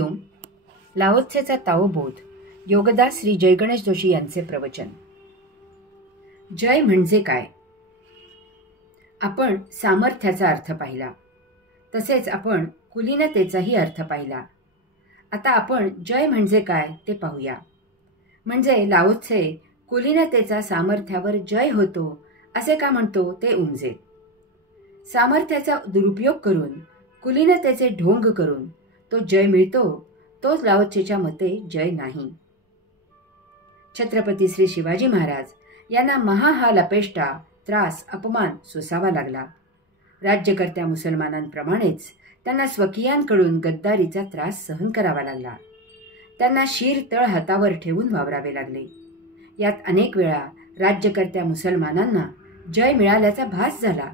ओम लाओत्सेचा ताओबोध योगदास श्री जयगणेश जोशी यांचे प्रवचन. जय म्हणजे काय? आपण सामर्थ्याचा अर्थ पाहिला, तसेच आपण कुलीनतेचाही अर्थ पाहिला. आता आपण जय म्हणजे काय ते पाहूया. म्हणजे लाओत्से कुलीनतेचा सामर्थ्यावर जय होतो असे का म्हणतो ते उमजेल. सामर्थ्याचा दुरुपयोग करून, कुलीनतेचे ढोंग करून तो जय मिळतो, तोच लाओत्सेच्या मते जय नाही. छत्रपती श्री शिवाजी महाराज यांना महाहाल अपेष्टा, त्रास, अपमान सोसावा लागला. राज्यकर्त्या मुसलमानांप्रमाणेच त्यांना स्वकीयांकडून गद्दारीचा त्रास सहन करावा लागला. त्यांना शीर तळ हातावर ठेवून वावरावे लागले. यात अनेक वेळा राज्यकर्त्या मुसलमानांना जय मिळाल्याचा भास झाला,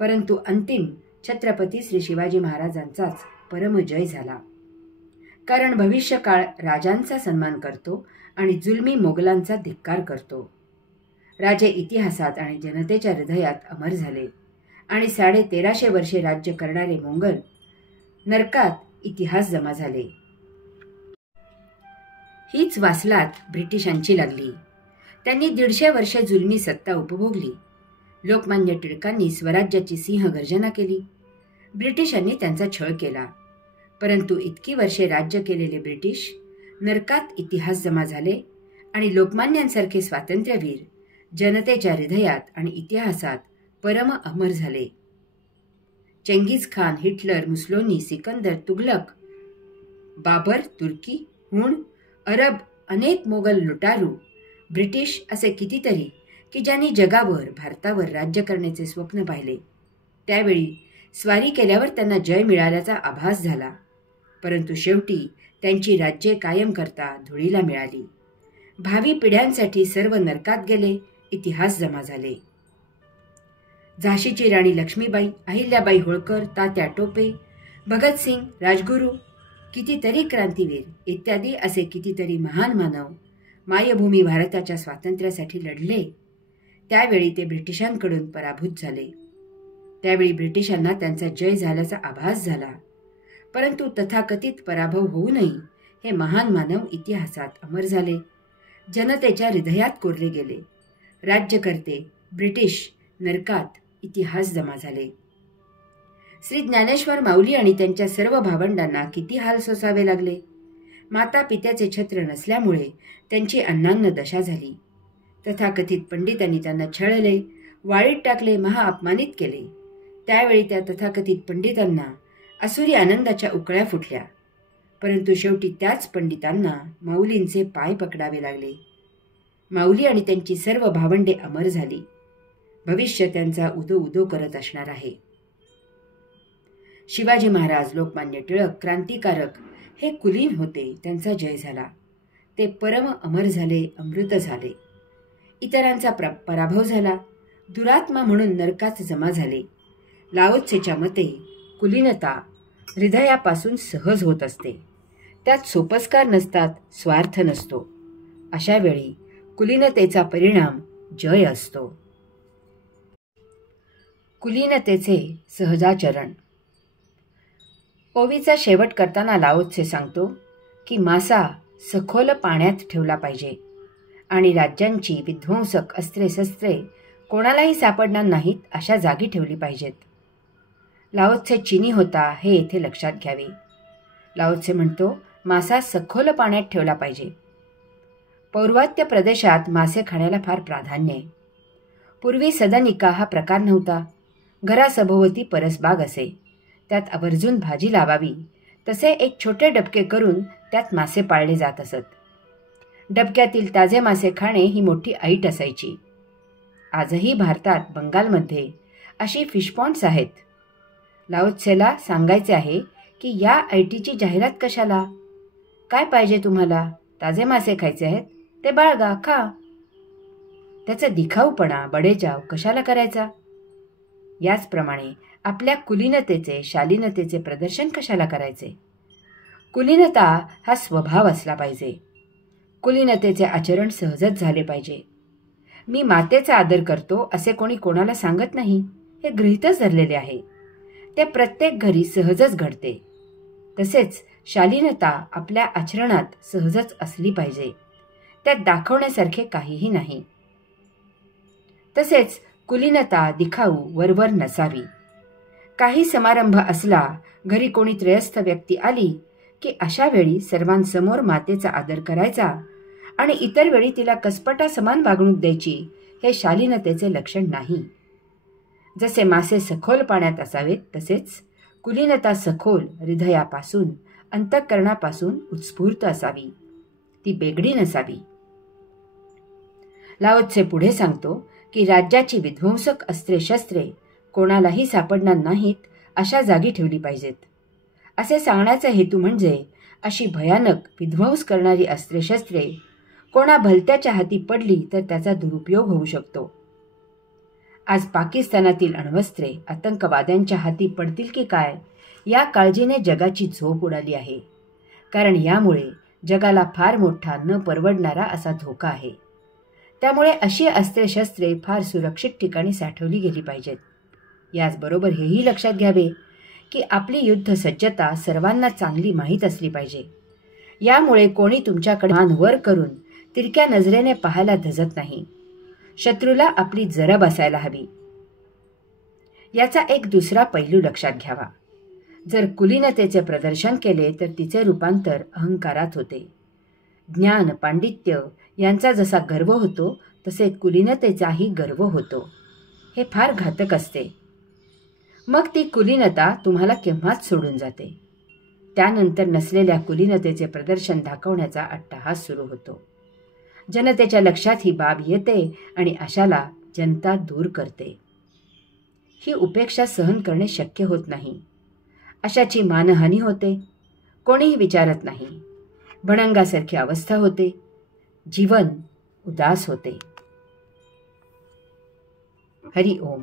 परंतु अंतिम छत्रपती श्री शिवाजी महाराजांचाच परमजय झाला. कारण भविष्यकाळ राजांचा सन्मान करतो आणि जुलमी मोगलांचा धिक्कार करतो. राजे इतिहासात आणि जनतेच्या हृदयात अमर झाले आणि 1350 वर्षे राज्य करणारे मोंगल नरकात इतिहास जमा झाले. हीच वासलात ब्रिटिशांची लागली. त्यांनी 150 वर्षे जुलमी सत्ता उपभोगली. लोकमान्य टिळकांनी स्वराज्याची सिंहगर्जना केली. ब्रिटिशांनी त्यांचा छळ केला. परंतु इतकी वर्षे राज्य केलेले ब्रिटिश नरकात इतिहास जमा झाले आणि लोकमान्यांसारखे स्वातंत्र्यवीर जनतेच्या हृदयात आणि इतिहासात परम अमर झाले. चेंगीज खान, हिटलर, मुसोलिनी, सिकंदर, तुगलक, बाबर, तुर्की, हुण, अरब, अनेक मोगल लुटारू, ब्रिटिश असे कितीतरी की ज्यांनी जगावर, भारतावर राज्य करण्याचे स्वप्न पाहिले. त्यावेळी स्वारी केल्यावर त्यांना जय मिळाल्याचा आभास झाला, परंतु शेवटी त्यांची राज्ये कायम करता धुळीला मिळाली. भावी पिढ्यांसाठी सर्व नरकात गेले, इतिहास जमा झाले. झाशीची राणी लक्ष्मीबाई, अहिल्याबाई होळकर, तात्या टोपे, भगतसिंग, राजगुरू, कितीतरी क्रांतीवीर इत्यादी असे कितीतरी महान मानव मायभूमी भारताच्या स्वातंत्र्यासाठी लढले. त्यावेळी ते ब्रिटिशांकडून पराभूत झाले. त्यावेळी ब्रिटिशांना त्यांचा जय झाल्याचा आभास झाला, परंतु तथाकथित पराभव होऊनही हे महान मानव इतिहासात अमर झाले, जनतेच्या हृदयात कोरले गेले. राज्यकर्ते ब्रिटिश नरकात इतिहास जमा झाले. श्री ज्ञानेश्वर माऊली आणि त्यांच्या सर्व भावंडांना किती हाल सोसावे लागले. माता पित्याचे छत्र नसल्यामुळे त्यांची अन्नान्न दशा झाली. तथाकथित पंडितांनी त्यांना छळले, वाळीत टाकले, महाअपमानित केले. त्यावेळी त्या तथाकथित पंडितांना असुरी आनंदाच्या उकळ्या फुटल्या, परंतु शेवटी त्याच पंडितांना माऊलींचे पाय पकडावे लागले. माऊली आणि त्यांची सर्व भावंडे अमर झाली. भविष्य त्यांचा उदो उदो करत असणार आहे. शिवाजी महाराज, लोकमान्य टिळक, क्रांतिकारक हे कुलीन होते, त्यांचा जय झाला. ते परम अमर झाले, अमृत झाले. इतरांचा पराभव झाला, दुरात्मा म्हणून नरकात जमा झाले. लाओत्सेच्या मते कुलीनता हृदयापासून सहज होत असते. त्यात सोपस्कार नसतात, स्वार्थ नसतो. अशा वेळी कुलीनतेचा परिणाम जय असतो. कुलीनतेचे सहजाचरण. ओवीचा शेवट करताना लाओत्से सांगतो की मासा सखोल पाण्यात ठेवला पाहिजे आणि राज्यांची विध्वंसक अस्त्रे शस्त्रे कोणालाही सापडणार नाहीत अशा जागी ठेवली पाहिजेत. लाओत्से चिनी होता हे येथे लक्षात घ्यावे. लाओत्से म्हणतो मासा सखोल पाण्यात ठेवला पाहिजे. पौर्वात्य प्रदेशात मासे खाण्याला फार प्राधान्य आहे. पूर्वी सदनिका हा प्रकार नव्हता. घरासभोवती परसबाग असे, त्यात आवर्जून भाजी लावावी तसे एक छोटे डबके करून त्यात मासे पाळले जात असत. डबक्यातील ताजे मासे खाणे ही मोठी ऐट असायची. आजही भारतात, बंगालमध्ये अशी फिशपॉन्ड्स आहेत. लाओत्सेला सांगायचे आहे की या ऐटीची जाहिरात कशाला? काय पाहिजे तुम्हाला? ताजे मासे खायचे आहेत, ते बाळगा, खा. त्याचा दिखाऊपणा, बडेजाव कशाला करायचा? याचप्रमाणे आपल्या कुलीनतेचे, शालीनतेचे प्रदर्शन कशाला करायचे? कुलीनता हा स्वभाव असला पाहिजे. कुलीनतेचे आचरण सहजच झाले पाहिजे. मी मातेचा आदर करतो असे कोणी कोणाला सांगत नाही, हे गृहीतच धरलेले आहे. ते प्रत्येक घरी सहजच घडते. तसेच शालीनता आपल्या आचरणात सहजच असली पाहिजे, त्यात दाखवण्यासारखे काहीही नाही. तसेच कुलीनता दिखाऊ वरवर नसावी. काही समारंभ असला, घरी कोणी त्रयस्थ व्यक्ती आली की अशा वेळी सर्वांसमोर मातेचा आदर करायचा आणि इतर वेळी तिला कसपटा समान वागणूक द्यायची, हे शालीनतेचे लक्षण नाही. जसे मासे सखोल पाण्यात असावेत, तसेच कुलीनता सखोल हृदयापासून, अंतःकरणापासून उत्स्फूर्त असावी, ती बेगडी नसावी. लाओ त्से पुढे सांगतो की राज्याची विध्वंसक अस्त्रे शस्त्रे कोणालाही सापडणार नाहीत अशा जागी ठेवली पाहिजेत. असे सांगण्याचा हेतू म्हणजे अशी भयानक विध्वंस करणारी अस्त्रे शस्त्रे कोणा भलत्याच्या हाती पडली तर त्याचा दुरुपयोग होऊ शकतो. आज पाकिस्तानातील अण्वस्त्रे आतंकवाद्यांच्या हाती पडतील की काय या काळजीने जगाची झोप उडाली आहे, कारण यामुळे जगाला फार मोठा न परवडणारा असा धोका आहे. त्यामुळे अशी अस्त्रे शस्त्रे फार सुरक्षित ठिकाणी साठवली गेली पाहिजेत. याचबरोबर हेही लक्षात घ्यावे की आपली युद्ध सज्जता सर्वांना चांगली माहीत असली पाहिजे. यामुळे कोणी तुमच्याकडे मान वर करून तिरक्या नजरेने पाहायला धजत नाही. शत्रूला आपली जरब असायला हवी. याचा एक दुसरा पैलू लक्षात घ्यावा. जर कुलीनतेचे प्रदर्शन केले तर तिचे रूपांतर अहंकारात होते. ज्ञान पांडित्य यांचा जसा गर्व होतो तसे कुलीनतेचाही गर्व होतो. हे फार घातक असते. मग ती कुलीनता तुम्हाला केव्हाच सोडून जाते. त्यानंतर नसलेल्या कुलीनतेचे प्रदर्शन दाखवण्याचा अट्टहास सुरू होतो. जनतेच्या लक्षात ही बाब येते आणि अशाला जनता दूर करते. ही उपेक्षा सहन करणे शक्य होत नाही. अशाची मानहानी होते. कोणीही विचारत नाही. भणंगासारखी अवस्था होते. जीवन उदास होते. हरि ओम.